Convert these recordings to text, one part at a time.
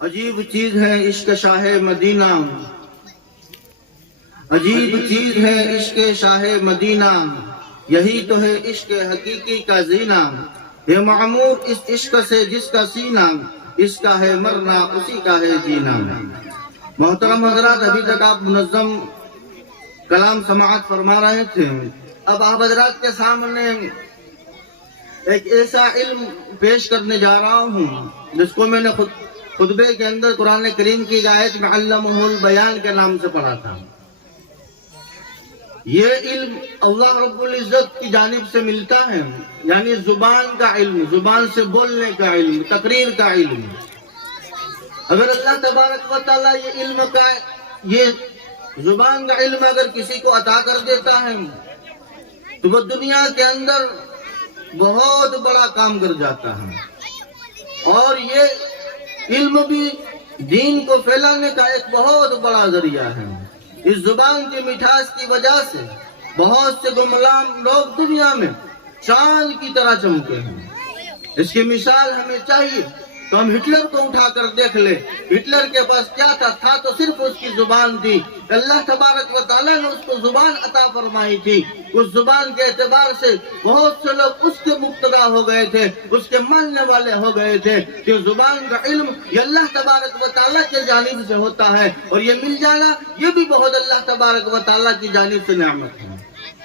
عجیب چیز ہے عشق شاہ مدینہ، عجیب چیز ہے عشق شاہ مدینہ، یہی تو ہے عشق حقیقی کا زینہ، یہ معمور اس عشق سے جس کا سینہ، اس کا ہے مرنا اسی کا ہے جینا۔ محترم حضرات، ابھی تک آپ منظم کلام سماعت فرما رہے تھے، اب آپ حضرات کے سامنے ایک ایسا علم پیش کرنے جا رہا ہوں جس کو میں نے خطبے کے اندر قرآن کریم کی آیت میں علمہ البیان کے نام سے پڑھا تھا۔ یہ علم اللہ رب العزت کی جانب سے ملتا ہے، یعنی زبان کا علم، زبان سے بولنے کا علم، تقریر کا علم۔ اگر اللہ تبارک و تعالیٰ یہ علم کا، یہ زبان کا علم اگر کسی کو عطا کر دیتا ہے تو وہ دنیا کے اندر بہت بڑا کام کر جاتا ہے، اور یہ علم بھی دین کو پھیلانے کا ایک بہت بڑا ذریعہ ہے۔ اس زبان کی مٹھاس کی وجہ سے بہت سے گمنام لوگ دنیا میں چاند کی طرح چمکے ہیں۔ اس کی مثال ہمیں چاہیے تو ہم ہٹلر کو اٹھا کر دیکھ لیں۔ ہٹلر کے پاس کیا تھا تو صرف اس کی زبان تھی۔ اللہ تبارک و تعالیٰ نے اس کو زبان عطا فرمائی تھی۔ اس زبان کے اعتبار سے بہت سے لوگ اس کے مقتدا ہو گئے تھے، اس کے ماننے والے ہو گئے تھے۔ کہ زبان کا علم یہ اللہ تبارک و تعالیٰ کی جانب سے ہوتا ہے، اور یہ مل جانا یہ بھی بہت اللہ تبارک و تعالیٰ کی جانب سے نعمت ہے۔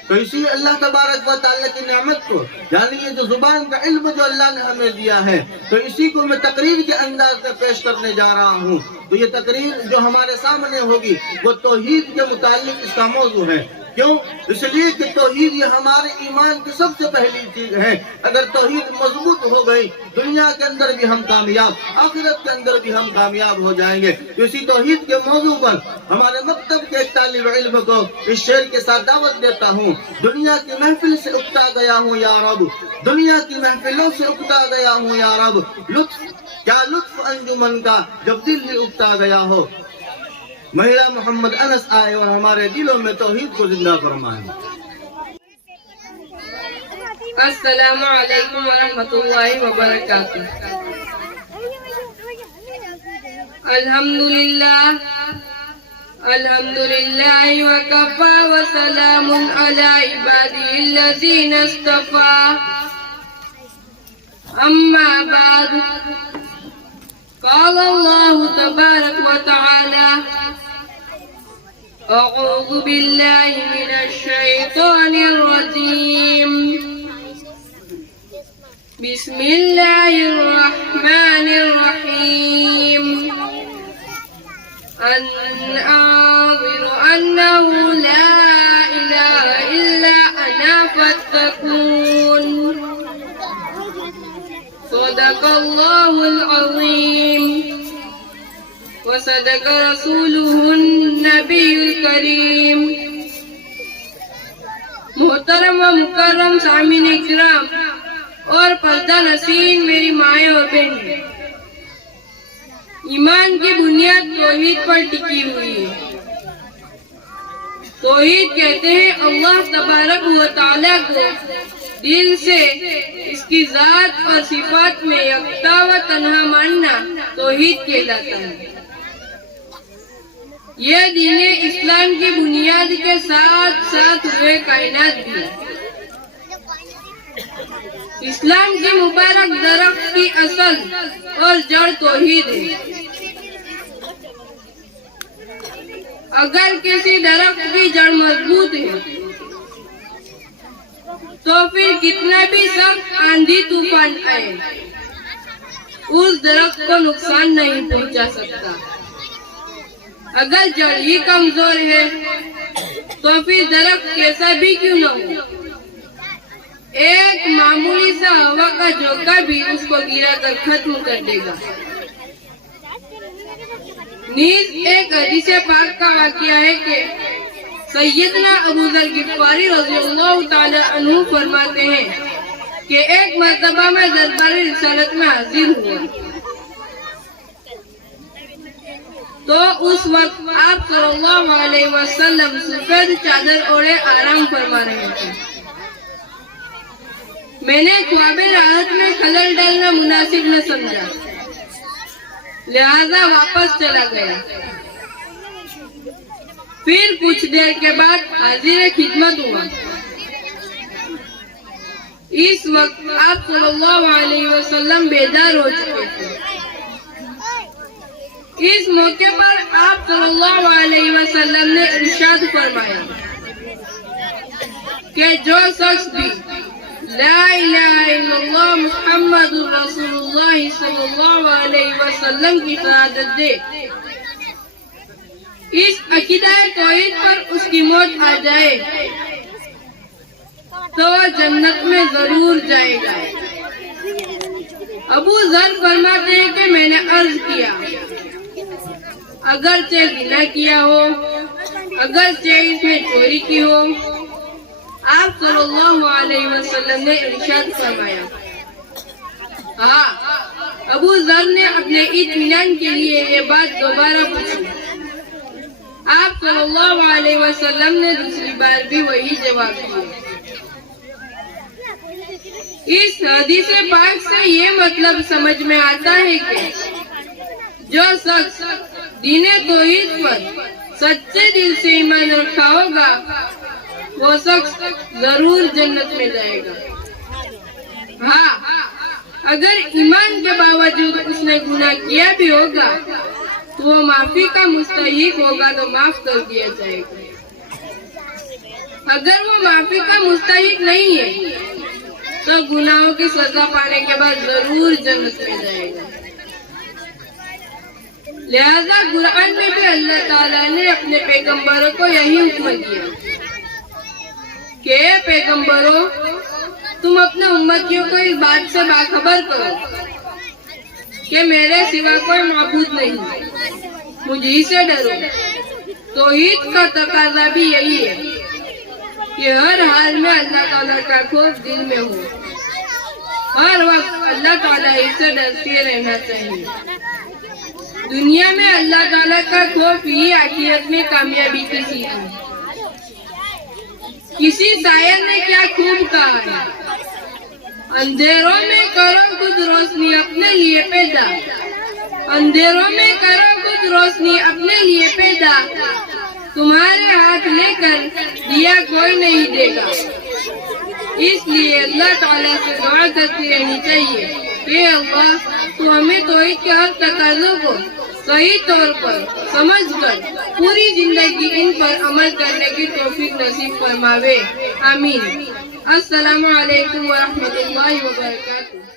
تو اسی اللہ تبارک و تعالیٰ کی نعمت کو، یعنی یہ جو زبان کا علم جو اللہ نے ہمیں دیا ہے، تو اسی کو میں تقریر کے انداز میں پیش کرنے جا رہا ہوں۔ تو یہ تقریر جو ہمارے سامنے ہوگی وہ توحید کے متعلق اس کا موضوع ہے۔ کیوں؟ اس لیے کہ توحید یہ ہمارے ایمان کی سب سے پہلی چیز ہے۔ اگر توحید مضبوط ہو گئی، دنیا کے اندر بھی ہم کامیاب، آخرت کے اندر بھی ہم کامیاب ہو جائیں گے۔ تو اسی توحید کے موضوع پر ہمارے مکتب کے ایک طالب علم کو اس شعر کے ساتھ دعوت دیتا ہوں۔ دنیا کی محفل سے اکتا گیا ہوں یا رب، دنیا کی محفلوں سے اکتا گیا ہوں یا رب، کیا لطف انجمن کا جب دل ہی اکتا گیا ہو۔ مہیلا محمد انس آئے اور ہمارے دلوں میں توحید کو زندہ فرمائے۔ السلام علیکم ورحمۃ اللہ وبرکاتہ۔ الحمدللہ وکفى وسلام علی عباده الذین اصطفى، اما بعد، قال اللہ تبارک وتعالی: اعوذ باللہ من الشیطان الرجیم، بسم اللہ الرحمن الرحیم، انذر انه لا الہ الا انا فاتقون، صدق اللہ العظیم وصدق رسولہ النبی الکریم۔ محترم و مکرم سامعین اکرام اور پردہ نشین میری مائیں اور بہنیں، ایمان کی بنیاد توحید پر ٹکی ہوئی ہے۔ توحید کہتے ہیں اللہ تبارک و تعالیٰ کو دل سے اس کی ذات اور صفات میں یکتا و تنہا ماننا توحید کہلاتا ہے۔ یہ دین اسلام کی بنیاد کے ساتھ ساتھ ہوئے کائنات بھی۔ اسلام کی مبارک درخت کی اصل اور جڑ توحید ہے۔ اگر کسی درخت کی جڑ مضبوط ہے تو پھر کتنا بھی سخت آندھی طوفان آئے اس درخت کو نقصان نہیں پہنچا سکتا۔ اگر جڑ ہی کمزور ہے تو پھر درخت کیسا بھی کیوں نہ ہو، ایک معمولی سا ہوا کا جھونکا بھی اس کو گرا کر ختم کر دے گا۔ نیز ایک حدیث پاک کا واقعہ ہے کہ سیدنا ابو ذر غفاری رضی اللہ تعالی عنہ فرماتے ہیں کہ ایک مرتبہ میں دربار رسالت میں حاضر ہوا تو اس وقت آپ صلی اللہ علیہ وسلم سفید چادر اوڑھے آرام فرما رہے تھے۔ میں نے خواب راحت میں خلل ڈالنا مناسب نہ سمجھا، لہذا واپس چلا گیا. پھر کچھ دیر کے بعد حاضر خدمت ہوا. اس وقت آپ صلی اللہ علیہ وسلم بیدار ہو چکے تھے. اس موقع پر آپ صلی اللہ علیہ وسلم نے ارشاد فرمایا کہ جو شخص بھی لا الہ الا اللہ محمد رسول اللہ صلی اللہ علیہ وسلم کی شہادت دے، اس عقیدہ توحید پر اس کی موت آ جائے تو جنت میں ضرور جائے گا. ابو ذر فرماتے ہیں کہ میں نے عرض کیا اگرچہ زنا کیا ہو، اگرچہ اس نے چوری کی ہو. آپ صلی اللہ علیہ وسلم نے ارشاد فرمایا. ہاں، ابو ذر نے اپنے اطمینان کے لیے یہ بات دوبارہ پوچھی. آپ صلی اللہ علیہ وسلم نے دوسری بار بھی وہی جواب دیا. اس حدیث پاک سے یہ مطلب سمجھ میں آتا ہے کہ جو شخص دین توحید پر سچے دل سے ایمان رکھا ہوگا وہ شخص ضرور جنت میں جائے گا. ہاں، اگر ایمان کے باوجود اس نے گناہ کیا بھی ہوگا تو وہ معافی کا مستحق ہوگا تو معاف کر دیا جائے گا. اگر وہ معافی کا مستحق نہیں ہے تو گناہوں کی سزا پانے کے بعد ضرور جنت میں جائے گا. لہذا قرآن میں بھی اللہ تعالیٰ نے اپنے پیغمبروں کو یہی حکم دیا کہ اے پیغمبروں، تم اپنے امتیوں کو اس بات سے باخبر کرو کہ میرے سوا کوئی معبود نہیں، مجھ سے ڈرو. توحید کا تقاضا بھی یہی ہے کہ ہر حال میں اللہ تعالیٰ کا خوف دل میں ہو، ہر وقت اللہ تعالیٰ ہی سے ڈرتے رہنا چاہیے. دنیا میں اللہ تعالیٰ کا خوف ہی آخرت میں کامیابی کی چیز ہے. کسی شاعر نے کیا خوب کہا ہے، اندھیروں میں کرو کچھ روشنی اپنے لیے پیدا، اندھیروں میں کرو کچھ روشنی اپنے لیے پیدا، تمہارے ہاتھ لے کر دیا کوئی نہیں دے گا. اس لیے اللہ تعالیٰ سے دعا کرتی رہنی چاہیے کہ اللہ تو ہمیں توحید کے ہر تقاضوں کو صحیح طور پر سمجھ کر پوری زندگی ان پر عمل کرنے کی توفیق نصیب فرماوے. آمین. السلام علیکم ورحمۃ اللہ وبرکاتہ.